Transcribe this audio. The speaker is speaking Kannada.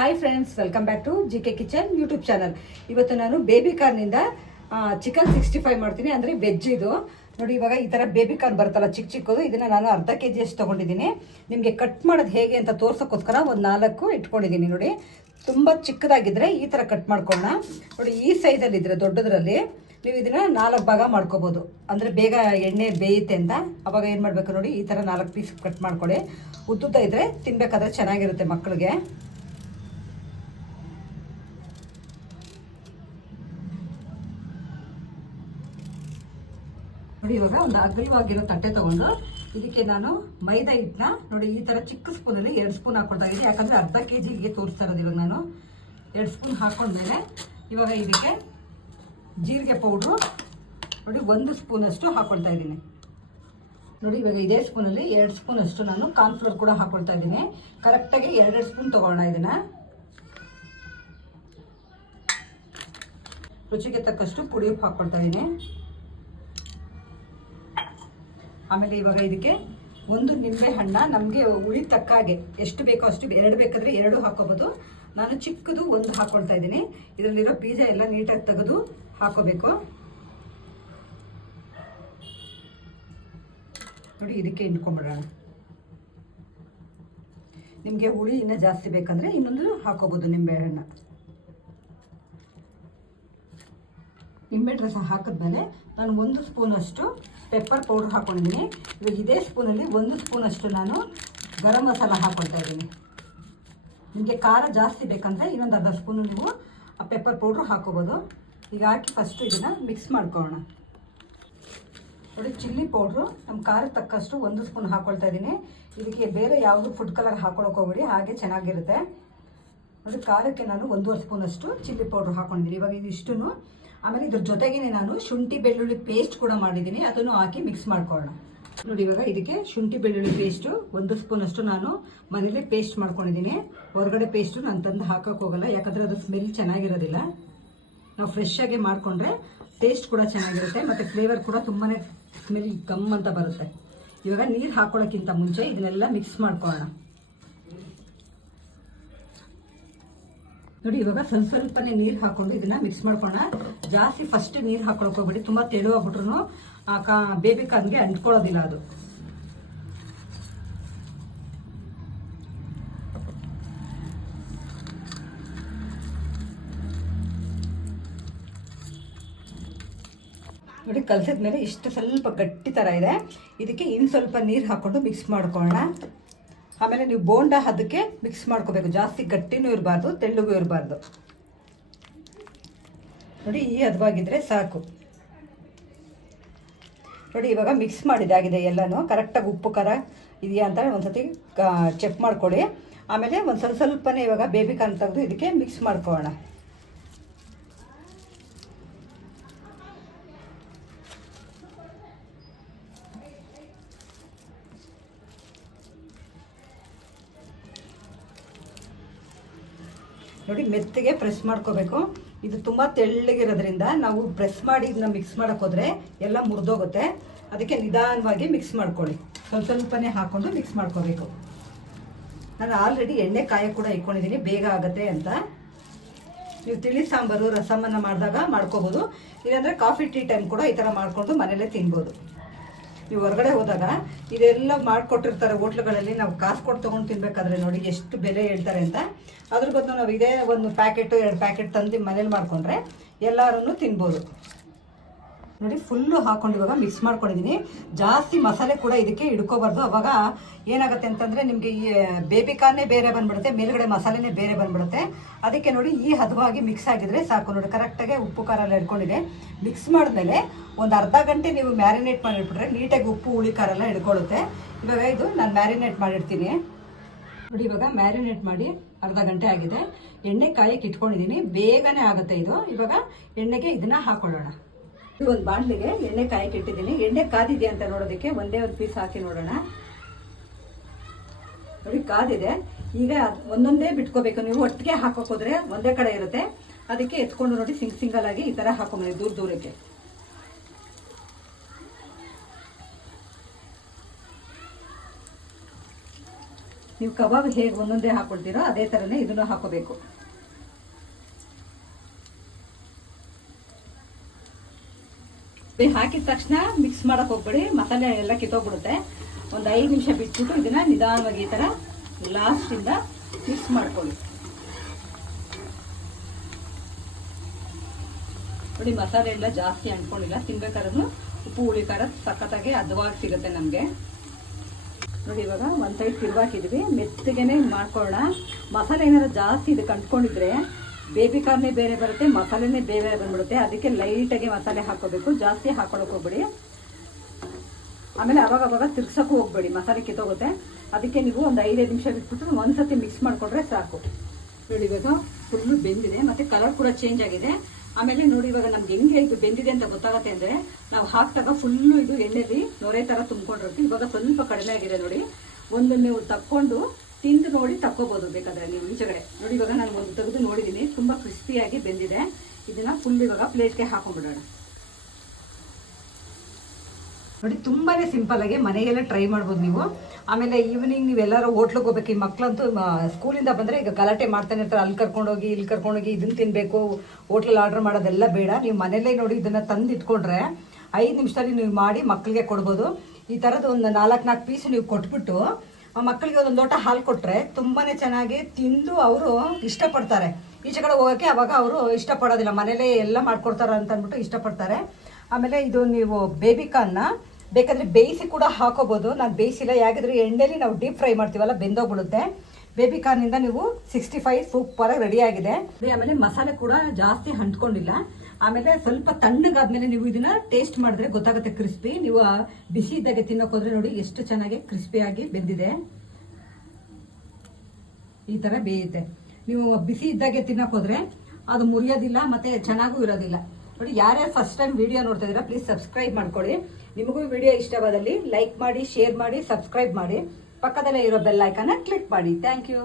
Hi friends welcome back to G K kitchen YouTube channel ಇವತ್ತು ನಾನು ಬೇಬಿ ಕಾರ್ನಿಂದ ಚಿಕನ್ ಸಿಕ್ಸ್ಟಿ ಫೈವ್ ಮಾಡ್ತೀನಿ. ಅಂದರೆ ವೆಜ್ ಇದು. ನೋಡಿ, ಇವಾಗ ಈ ಥರ ಬೇಬಿ ಕಾರ್ನ್ ಬರುತ್ತಲ್ಲ ಚಿಕ್ಕ ಚಿಕ್ಕದು, ಇದನ್ನ ನಾನು ಅರ್ಧ ಕೆ ಜಿ ಅಷ್ಟು ತೊಗೊಂಡಿದ್ದೀನಿ. ನಿಮಗೆ ಕಟ್ ಮಾಡೋದು ಹೇಗೆ ಅಂತ ತೋರ್ಸೋಕ್ಕೋಸ್ಕರ ಒಂದು ನಾಲ್ಕು ಇಟ್ಕೊಂಡಿದ್ದೀನಿ, ನೋಡಿ. ತುಂಬ ಚಿಕ್ಕದಾಗಿದ್ದರೆ ಈ ಥರ ಕಟ್ ಮಾಡ್ಕೊಳ್ಳೋಣ. ನೋಡಿ, ಈ ಸೈಜಲ್ಲಿದ್ದರೆ ದೊಡ್ಡದ್ರಲ್ಲಿ ನೀವು ಇದನ್ನ ನಾಲ್ಕು ಭಾಗ ಮಾಡ್ಕೋಬೋದು. ಅಂದರೆ ಬೇಗ ಎಣ್ಣೆ ಬೇಯುತ್ತೆ ಅಂತ. ಅವಾಗ ಏನು ಮಾಡಬೇಕು ನೋಡಿ, ಈ ಥರ ನಾಲ್ಕು ಪೀಸ್ ಕಟ್ ಮಾಡ್ಕೊಳ್ಳಿ. ಉದ್ದುದ್ದ ಇದ್ದರೆ ತಿನ್ನಬೇಕಾದ್ರೆ ಚೆನ್ನಾಗಿರುತ್ತೆ ಮಕ್ಕಳಿಗೆ. ನೋಡಿ, ಇವಾಗ ಒಂದು ಅಗಲವಾಗಿರೋ ತಟ್ಟೆ ತಗೊಂಡು ಇದಕ್ಕೆ ನಾನು ಮೈದಾ ಹಿಟ್ಟನ್ನ ನೋಡಿ, ಈ ಥರ ಚಿಕ್ಕ ಸ್ಪೂನಲ್ಲಿ ಎರಡು ಸ್ಪೂನ್ ಹಾಕೊಳ್ತಾ ಇದ್ದೀನಿ. ಯಾಕಂದರೆ ಅರ್ಧ ಕೆ ಜಿಗೆ ತೋರಿಸ್ತಾ ಇರೋದು ಇವಾಗ ನಾನು. ಎರಡು ಸ್ಪೂನ್ ಹಾಕೊಂಡ್ಮೇಲೆ ಇವಾಗ ಇದಕ್ಕೆ ಜೀರಿಗೆ ಪೌಡ್ರು ನೋಡಿ, ಒಂದು ಸ್ಪೂನಷ್ಟು ಹಾಕ್ಕೊಳ್ತಾ ಇದ್ದೀನಿ. ನೋಡಿ, ಇವಾಗ ಇದೇ ಸ್ಪೂನಲ್ಲಿ ಎರಡು ಸ್ಪೂನ್ ಅಷ್ಟು ನಾನು ಕಾರ್ನ್ಫ್ಲೋರ್ ಕೂಡ ಹಾಕ್ಕೊಳ್ತಾ ಇದ್ದೀನಿ. ಕರೆಕ್ಟಾಗಿ ಎರಡೆರಡು ಸ್ಪೂನ್ ತೊಗೊಳ್ಳೋಣ ಇದನ್ನು. ರುಚಿಗೆ ತಕ್ಕಷ್ಟು ಪುಡಿ ಉಪ್ಪು ಹಾಕ್ಕೊಳ್ತಾ ಇದ್ದೀನಿ. ಆಮೇಲೆ ಇವಾಗ ಇದಕ್ಕೆ ಒಂದು ನಿಂಬೆ ಹಣ್ಣ, ನಮಗೆ ಉಳಿ ತಕ್ಕಾಗೆ ಎಷ್ಟು ಬೇಕೋ ಅಷ್ಟು ಎರಡು ಬೇಕಾದರೆ ಎರಡು ಹಾಕೋಬೋದು. ನಾನು ಚಿಕ್ಕದು ಒಂದು ಹಾಕೊಳ್ತಾ ಇದ್ದೀನಿ. ಇದರಲ್ಲಿರೋ ಬೀಜ ಎಲ್ಲ ನೀಟಾಗಿ ತೆಗೆದು ಹಾಕೋಬೇಕು. ನೋಡಿ, ಇದಕ್ಕೆ ಇಟ್ಕೊಂಡ್ಬಿಡೋಣ ನಿಮಗೆ ಹುಳಿ ಇನ್ನೂ ಜಾಸ್ತಿ ಬೇಕಂದರೆ ಇನ್ನೊಂದು ಹಾಕೋಬೋದು ನಿಂಬೆಹಣ್ಣು ನಿಂಬೆ ರಸ ಹಾಕಿದ್ಮೇಲೆ ನಾನು ಒಂದು ಸ್ಪೂನಷ್ಟು ಪೆಪ್ಪರ್ ಪೌಡ್ರ್ ಹಾಕ್ಕೊಂಡಿದ್ದೀನಿ ಇವಾಗ ಇದೇ ಸ್ಪೂನಲ್ಲಿ ಒಂದು ಸ್ಪೂನಷ್ಟು ನಾನು ಗರಂ ಮಸಾಲ ಹಾಕ್ಕೊಳ್ತಾ ಇದ್ದೀನಿ. ನಿಮಗೆ ಖಾರ ಜಾಸ್ತಿ ಬೇಕಂದರೆ ಇನ್ನೊಂದು ಅರ್ಧ ಸ್ಪೂನು ನೀವು ಆ ಪೆಪ್ಪರ್ ಪೌಡ್ರು ಹಾಕೋಬೋದು. ಈಗ ಹಾಕಿ ಫಸ್ಟು ಇದನ್ನು ಮಿಕ್ಸ್ ಮಾಡ್ಕೊಳ್ಳೋಣ. ನೋಡಿ ಚಿಲ್ಲಿ ಪೌಡ್ರು ನಮ್ಮ ಖಾರಕ್ಕೆ ತಕ್ಕಷ್ಟು ಒಂದು ಸ್ಪೂನ್ ಹಾಕ್ಕೊಳ್ತಾ ಇದ್ದೀನಿ. ಇದಕ್ಕೆ ಬೇರೆ ಯಾವುದು ಫುಡ್ ಕಲರ್ ಹೋಗ್ಬೇಡಿ, ಹಾಗೆ ಚೆನ್ನಾಗಿರುತ್ತೆ. ಅದು ಖಾರಕ್ಕೆ ನಾನು ಒಂದೂವರೆ ಸ್ಪೂನಷ್ಟು ಚಿಲ್ಲಿ ಪೌಡ್ರ್ ಹಾಕೊಂಡಿದ್ದೀನಿ. ಇವಾಗ ಇದಿಷ್ಟು ಆಮೇಲೆ ಇದ್ರ ಜೊತೆಗೇನೆ ನಾನು ಶುಂಠಿ ಬೆಳ್ಳುಳ್ಳಿ ಪೇಸ್ಟ್ ಕೂಡ ಮಾಡಿದ್ದೀನಿ. ಅದನ್ನು ಹಾಕಿ ಮಿಕ್ಸ್ ಮಾಡ್ಕೊಳ್ಳೋಣ. ನೋಡಿ ಇವಾಗ ಇದಕ್ಕೆ ಶುಂಠಿ ಬೆಳ್ಳುಳ್ಳಿ ಪೇಸ್ಟು ಒಂದು ಸ್ಪೂನಷ್ಟು ನಾನು ಮನೇಲಿ ಪೇಸ್ಟ್ ಮಾಡ್ಕೊಂಡಿದ್ದೀನಿ. ಹೊರಗಡೆ ಪೇಸ್ಟು ನಾನು ತಂದು ಹಾಕೋಕೆ ಹೋಗಲ್ಲ, ಯಾಕಂದರೆ ಅದು ಸ್ಮೆಲ್ ಚೆನ್ನಾಗಿರೋದಿಲ್ಲ. ನಾವು ಫ್ರೆಶ್ ಆಗಿ ಮಾಡಿಕೊಂಡ್ರೆ ಟೇಸ್ಟ್ ಕೂಡ ಚೆನ್ನಾಗಿರುತ್ತೆ, ಮತ್ತು ಫ್ಲೇವರ್ ಕೂಡ ತುಂಬಾ ಸ್ಮೆಲ್ ಗಮ್ ಅಂತ ಬರುತ್ತೆ. ಇವಾಗ ನೀರು ಹಾಕೊಳ್ಳೋಕ್ಕಿಂತ ಮುಂಚೆ ಇದನ್ನೆಲ್ಲ ಮಿಕ್ಸ್ ಮಾಡ್ಕೊಳ್ಳೋಣ. ನೋಡಿ, ಇವಾಗ ಸ್ವಲ್ಪ ಸ್ವಲ್ಪನೇ ನೀರು ಹಾಕೊಂಡು ಇದನ್ನ ಮಿಕ್ಸ್ ಮಾಡ್ಕೊಳ್ಳೋಣ ಜಾಸ್ತಿ ಫಸ್ಟ್ ನೀರು ಹಾಕೊಳಕ್ ಹೋಗ್ಬೇಡಿ, ತುಂಬಾ ತೆಳು ಆಗ್ಬಿಟ್ರು ಆ ಕಾ, ಬೇಬಿ ಕಾರ್ನ್ಗೆ ಅಂಟ್ಕೊಳ್ಳೋದಿಲ್ಲ ಅದು. ನೋಡಿ ಕಲಸಿದ ಮೇಲೆ ಇಷ್ಟು ಸ್ವಲ್ಪ ಗಟ್ಟಿ ಥರ ಇದೆ. ಇದಕ್ಕೆ ಇನ್ನು ಸ್ವಲ್ಪ ನೀರು ಹಾಕ್ಕೊಂಡು ಮಿಕ್ಸ್ ಮಾಡ್ಕೊಳ್ಳೋಣ. ಆಮೇಲೆ ನೀವು ಬೋಂಡ ಅದಕ್ಕೆ ಮಿಕ್ಸ್ ಮಾಡ್ಕೋಬೇಕು. ಜಾಸ್ತಿ ಗಟ್ಟಿನೂ ಇರಬಾರ್ದು, ತೆಳ್ಳಗೂ ಇರಬಾರ್ದು. ನೋಡಿ, ಈ ಹದವಾಗಿದ್ದರೆ ಸಾಕು. ನೋಡಿ, ಇವಾಗ ಮಿಕ್ಸ್ ಮಾಡಿದಾಗಿದೆ ಎಲ್ಲನೂ. ಕರೆಕ್ಟಾಗಿ ಉಪ್ಪು, ಖಾರ ಇದೆಯಾ ಅಂತ ಒಂದ್ಸತಿ ಚೆಕ್ ಮಾಡ್ಕೊಳ್ಳಿ. ಆಮೇಲೆ ಒಂದು ಸ್ವಲ್ಪ ಸ್ವಲ್ಪನೇ ಇವಾಗ ಬೇಬಿ ಕಾರ್ನ್ ತೆಗೆದು ಇದಕ್ಕೆ ಮಿಕ್ಸ್ ಮಾಡ್ಕೊಳ್ಳೋಣ. ನೋಡಿ, ಮೆತ್ತಗೆ ಪ್ರೆಸ್ ಮಾಡ್ಕೋಬೇಕು. ಇದು ತುಂಬ ತೆಳ್ಳಗಿರೋದ್ರಿಂದ ನಾವು ಪ್ರೆಸ್ ಮಾಡಿ ಇದನ್ನ ಮಿಕ್ಸ್ ಮಾಡೋಕ್ಕೋದ್ರೆ ಎಲ್ಲ ಮುರಿದೋಗುತ್ತೆ. ಅದಕ್ಕೆ ನಿಧಾನವಾಗಿ ಮಿಕ್ಸ್ ಮಾಡ್ಕೊಳ್ಳಿ. ಸ್ವಲ್ಪ ಸ್ವಲ್ಪನೇ ಹಾಕ್ಕೊಂಡು ಮಿಕ್ಸ್ ಮಾಡ್ಕೋಬೇಕು. ನಾನು ಆಲ್ರೆಡಿ ಎಣ್ಣೆ ಕಾಯ ಕೂಡ ಇಟ್ಕೊಂಡಿದ್ದೀನಿ ಬೇಗ ಆಗುತ್ತೆ ಅಂತ. ನೀವು ತಿಳಿ ಸಾಂಬಾರು, ರಸಮನ್ನ ಮಾಡಿದಾಗ ಮಾಡ್ಕೋಬೋದು. ಇಲ್ಲಾಂದರೆ ಕಾಫಿ ಟೀ ಟೈಮ್ ಕೂಡ ಈ ಥರ ಮಾಡಿಕೊಂಡು ಮನೇಲೇ ತಿನ್ಬೋದು. ನೀವು ಹೊರಗಡೆ ಹೋದಾಗ ಇದೆಲ್ಲ ಮಾಡಿಕೊಟ್ಟಿರ್ತಾರೆ ಹೋಟ್ಲುಗಳಲ್ಲಿ. ನಾವು ಕಾಸು ಕೊಟ್ಟು ತೊಗೊಂಡು ತಿನ್ಬೇಕಾದ್ರೆ ನೋಡಿ ಎಷ್ಟು ಬೆಲೆ ಹೇಳ್ತಾರೆ ಅಂತ. ಅದ್ರ ಬದಲು ನಾವು ಇದೇ ಒಂದು ಪ್ಯಾಕೆಟು, ಎರಡು ಪ್ಯಾಕೆಟ್ ತಂದು ಮನೇಲಿ ಮಾಡಿಕೊಂಡ್ರೆ ಎಲ್ಲರೂ ತಿನ್ಬೋದು. ನೋಡಿ ಫುಲ್ಲು ಹಾಕೊಂಡು ಇವಾಗ ಮಿಕ್ಸ್ ಮಾಡ್ಕೊಂಡಿದ್ದೀನಿ ಜಾಸ್ತಿ ಮಸಾಲೆ ಕೂಡ ಇದಕ್ಕೆ ಹಿಡ್ಕೋಬಾರ್ದು. ಅವಾಗ ಏನಾಗುತ್ತೆ ಅಂತಂದರೆ ನಿಮಗೆ ಈ ಬೇಬಿ ಕಾರ್ನೇ ಬೇರೆ ಬಂದ್ಬಿಡುತ್ತೆ, ಮೇಲ್ಗಡೆ ಮಸಾಲೆನೇ ಬೇರೆ ಬಂದ್ಬಿಡುತ್ತೆ. ಅದಕ್ಕೆ ನೋಡಿ, ಈ ಹದವಾಗಿ ಮಿಕ್ಸ್ ಆಗಿದ್ರೆ ಸಾಕು. ನೋಡಿ ಕರೆಕ್ಟಾಗಿ ಉಪ್ಪು, ಖಾರ ಎಲ್ಲ ಹಿಡ್ಕೊಂಡಿದೆ. ಮಿಕ್ಸ್ ಮಾಡಿದ್ಮೇಲೆ ಒಂದು ಅರ್ಧ ಗಂಟೆ ನೀವು ಮ್ಯಾರಿನೇಟ್ ಮಾಡಿಟ್ಬಿಟ್ರೆ ನೀಟಾಗಿ ಉಪ್ಪು, ಹುಳಿ, ಖಾರ ಎಲ್ಲ ಹಿಡ್ಕೊಳ್ಳುತ್ತೆ. ಇವಾಗ ಇದು ನಾನು ಮ್ಯಾರಿನೇಟ್ ಮಾಡಿರ್ತೀನಿ ನೋಡಿ, ಇವಾಗ ಮ್ಯಾರಿನೇಟ್ ಮಾಡಿ ಅರ್ಧ ಗಂಟೆ ಆಗಿದೆ. ಎಣ್ಣೆ ಕಾಯಕ್ಕೆ ಇಟ್ಕೊಂಡಿದ್ದೀನಿ ಬೇಗನೆ ಆಗುತ್ತೆ ಇದು. ಇವಾಗ ಎಣ್ಣೆಗೆ ಇದನ್ನ ಹಾಕೊಳ್ಳೋಣ. ಒಂದು ಬಾಣಲಿಗೆ ಎಣ್ಣೆ ಕಾಯಕ್ಕೆ ಇಟ್ಟಿದ್ದೀನಿ. ಎಣ್ಣೆ ಕಾದಿದೆಯಾ ಅಂತ ನೋಡೋದಕ್ಕೆ ಒಂದೇ ಒಂದು ಪೀಸ್ ಹಾಕಿ ನೋಡೋಣ. ನೋಡಿ, ಕಾದಿದೆ. ಈಗ ಒಂದೊಂದೇ ಬಿಟ್ಕೋಬೇಕು. ನೀವು ಒಟ್ಟಿಗೆ ಹಾಕೋಕೋದ್ರೆ ಒಂದೇ ಕಡೆ ಇರುತ್ತೆ. ಅದಕ್ಕೆ ಎತ್ಕೊಂಡು ನೋಡಿ, ಸಿಂಗ್ ಸಿಂಗಲ್ ಆಗಿ ಈ ಥರ ಹಾಕೊಂಬಿ ದೂರ ದೂರಕ್ಕೆ. ನೀವು ಕಬಾಬ್ ಹೇಗೆ ಒಂದೊಂದೇ ಹಾಕೊಳ್ತೀರೋ ಅದೇ ಥರನೇ ಇದನ್ನು ಹಾಕೋಬೇಕು. ಹಾಕಿದ ತಕ್ಷಣ ಮಿಕ್ಸ್ ಮಾಡಕ್ ಹೋಗ್ಬೇಡಿ. ಮಸಾಲೆ ಎಲ್ಲ ಕಿತ್ತೋಗ್ಬಿಡುತ್ತೆ. ಒಂದು ಐದು ನಿಮಿಷ ಬಿಟ್ಬಿಟ್ಟು ಇದನ್ನ ನಿಧಾನವಾಗಿ ಈ ಥರ ಇಂದ ಮಿಕ್ಸ್ ಮಾಡ್ಕೊಳ್ಳಿ. ನೋಡಿ, ಮಸಾಲೆ ಎಲ್ಲ ಜಾಸ್ತಿ ಅಂಟ್ಕೊಂಡಿಲ್ಲ. ತಿನ್ಬೇಕಾದ್ರೂ ಉಪ್ಪು, ಹುಳಿ, ಖಾರ ಸಖತ್ತಾಗಿ ಹದವಾಗಿ ಸಿಗುತ್ತೆ ನಮಗೆ. ನೋಡಿ, ಇವಾಗ ಒಂದು ಸೈಡ್ ತಿರುವಾಕಿದ್ವಿ ಮೆತ್ತಗೆನೆ ಮಾಡ್ಕೊಳ್ಳೋಣ. ಮಸಾಲೆ ಏನಾದ್ರು ಜಾಸ್ತಿ ಇದಕ್ಕೆ ಅಂಟ್ಕೊಂಡಿದ್ರೆ ಬೇಬಿ ಕಾರ್ನೇ ಬೇರೆ ಬರುತ್ತೆ, ಮಸಾಲೆನೇ ಬೇರೆ ಬಂದ್ಬಿಡುತ್ತೆ. ಅದಕ್ಕೆ ಲೈಟಾಗಿ ಮಸಾಲೆ ಹಾಕೋಬೇಕು. ಜಾಸ್ತಿ ಹಾಕೊಳಕ್ಕೆ ಹೋಗ್ಬೇಡಿ. ಆಮೇಲೆ ಅವಾಗ ಅವಾಗ ತಿರ್ಗ್ಸಕ್ಕೂ ಹೋಗ್ಬೇಡಿ. ಮಸಾಲೆ ಕಿತ್ತೋಗುತ್ತೆ. ಅದಕ್ಕೆ ನೀವು ಒಂದು ಐದೈದು ನಿಮಿಷ ಬಿಟ್ಬಿಟ್ಟು ಒಂದ್ಸತಿ ಮಿಕ್ಸ್ ಮಾಡಿಕೊಂಡ್ರೆ ಸಾಕು. ನೋಡಿ, ಇವಾಗ ಫುಲ್ಲು ಬೆಂದಿದೆ. ಮತ್ತೆ ಕಲರ್ ಕೂಡ ಚೇಂಜ್ ಆಗಿದೆ. ಆಮೇಲೆ ನೋಡಿ, ಇವಾಗ ನಮ್ಗೆ ಹೆಂಗೆ ಇದು ಬೆಂದಿದೆ ಅಂತ ಗೊತ್ತಾಗತ್ತೆ ಅಂದ್ರೆ, ನಾವು ಹಾಕಿದಾಗ ಫುಲ್ಲು ಇದು ಎಣ್ಣೆಲಿ ನೊರೆ ತರ ತುಂಬ್ಕೊಂಡಿರುತ್ತೆ. ಇವಾಗ ಸ್ವಲ್ಪ ಕಡಿಮೆ ಆಗಿದೆ ನೋಡಿ. ಒಂದು ನೀವು ತಕ್ಕೊಂಡು ತಿಂದು ನೋಡಿ ತಕ್ಕೋಬಹುದು ಬೇಕಾದ್ರೆ ನೀವು ಮುಂಚೆಗಡೆ ನೋಡಿ, ಇವಾಗ ನಾನು ಒಂದು ತೆಗೆದು ನೋಡಿದ್ದೀನಿ ತುಂಬಾ ಕ್ರಿಸ್ಪಿಯಾಗಿ ಬೆಂದಿದೆ. ಇದನ್ನ ಫುಲ್ ಇವಾಗ ಪ್ಲೇಟ್ಗೆ ಹಾಕೊಂಡ್ಬಿಡೋಣ. ನೋಡಿ, ತುಂಬಾನೇ ಸಿಂಪಲ್ ಆಗಿ ಮನೆಗೆಲ್ಲ ಟ್ರೈ ಮಾಡ್ಬೋದು ನೀವು. ಆಮೇಲೆ ಈವ್ನಿಂಗ್ ನೀವೆಲ್ಲರೂ ಹೋಟ್ಲಿಗೆ ಹೋಗ್ಬೇಕು. ಈ ಮಕ್ಕಳಂತೂ ಸ್ಕೂಲಿಂದ ಬಂದರೆ ಈಗ ಗಲಾಟೆ ಮಾಡ್ತಾನೆ ಇರ್ತಾರೆ. ಅಲ್ಲಿ ಕರ್ಕೊಂಡೋಗಿ ಇಲ್ಲಿ ಕರ್ಕೊಂಡೋಗಿ ಇದನ್ನ ತಿನ್ನಬೇಕು ಹೋಟ್ಲಲ್ಲಿ ಆರ್ಡರ್ ಮಾಡೋದೆಲ್ಲ ಬೇಡ. ನೀವು ಮನೇಲೇ ನೋಡಿ ಇದನ್ನು ತಂದು ಇಟ್ಕೊಂಡ್ರೆ ಐದು ನಿಮಿಷದಲ್ಲಿ ನೀವು ಮಾಡಿ ಮಕ್ಕಳಿಗೆ ಕೊಡ್ಬೋದು. ಈ ಥರದ್ದು ಒಂದು ನಾಲ್ಕು ನಾಲ್ಕು ಪೀಸ್ ನೀವು ಕೊಟ್ಬಿಟ್ಟು ಮಕ್ಕಳಿಗೆ ಒಂದು ಲೋಟ ಹಾಲು ಕೊಟ್ಟರೆ ತುಂಬಾನೇ ಚೆನ್ನಾಗಿ ತಿಂದು ಅವರು ಇಷ್ಟಪಡ್ತಾರೆ. ಈಚೆ ಕಡೆ ಹೋಗೋಕ್ಕೆ ಅವಾಗ ಅವರು ಇಷ್ಟಪಡೋದಿಲ್ಲ. ಮನೇಲೇ ಎಲ್ಲ ಮಾಡ್ಕೊಡ್ತಾರೆ ಅಂತ ಅಂದ್ಬಿಟ್ಟು ಇಷ್ಟಪಡ್ತಾರೆ. ಆಮೇಲೆ ಇದು ನೀವು ಬೇಬಿ ಕಾರ್ನ ಬೇಕಾದ್ರೆ ಬೇಯಿಸಿ ಕೂಡ ಹಾಕೋಬಹುದು ನಾನು ಬೇಯಿಸಿಲ್ಲ. ಯಾಕಂದ್ರೆ ಎಣ್ಣೆಲಿ ನಾವು ಡೀಪ್ ಫ್ರೈ ಮಾಡ್ತೀವಲ್ಲ, ಬೆಂದೋಗ್ಬಿಡುತ್ತೆ. ಬೇಬಿ ಕಾರ್ನಿಂದ ನೀವು ಸಿಕ್ಸ್ಟಿ ಫೈವ್ ಸೂಪರಾಗಿ ರೆಡಿ ಆಗಿದೆ. ಆಮೇಲೆ ಮಸಾಲೆ ಕೂಡ ಜಾಸ್ತಿ ಹಂಟ್ಕೊಂಡಿಲ್ಲ ಆಮೇಲೆ ಸ್ವಲ್ಪ ತಣ್ಣಗಾದ್ಮೇಲೆ ನೀವು ಇದನ್ನ ಟೇಸ್ಟ್ ಮಾಡಿದ್ರೆ ಗೊತ್ತಾಗುತ್ತೆ ಕ್ರಿಸ್ಪಿ ನೀವು ಬಿಸಿ ಇದ್ದಾಗೆ ತಿನ್ನೋಕೆ ಹೋದ್ರೆ ನೋಡಿ ಎಷ್ಟು ಚೆನ್ನಾಗಿ ಕ್ರಿಸ್ಪಿಯಾಗಿ ಬೆಂದಿದೆ. ಈ ತರ ಬೇಯುತ್ತೆ. ನೀವು ಬಿಸಿ ಇದ್ದಾಗೆ ತಿನ್ನಕ್ ಹೋದ್ರೆ ಅದು ಮುರಿಯೋದಿಲ್ಲ ಮತ್ತೆ ಚೆನ್ನಾಗೂ ಇರೋದಿಲ್ಲ. ನೋಡಿ ಯಾರ್ಯಾರು ಫಸ್ಟ್ ಟೈಮ್ ವಿಡಿಯೋ ನೋಡ್ತಾ ಇದ್ದೀರಾ ಪ್ಲೀಸ್ ಸಬ್ಸ್ಕ್ರೈಬ್ ಮಾಡ್ಕೊಳ್ಳಿ. ನಿಮಗೂ ವಿಡಿಯೋ ಇಷ್ಟವಾದಲ್ಲಿ ಲೈಕ್ ಮಾಡಿ ಶೇರ್ ಮಾಡಿ ಸಬ್ಸ್ಕ್ರೈಬ್ ಮಾಡಿ. ಪಕ್ಕದಲ್ಲೇ ಇರೋ ಬೆಲ್ ಐಕನ್ನ ಕ್ಲಿಕ್ ಮಾಡಿ. Thank you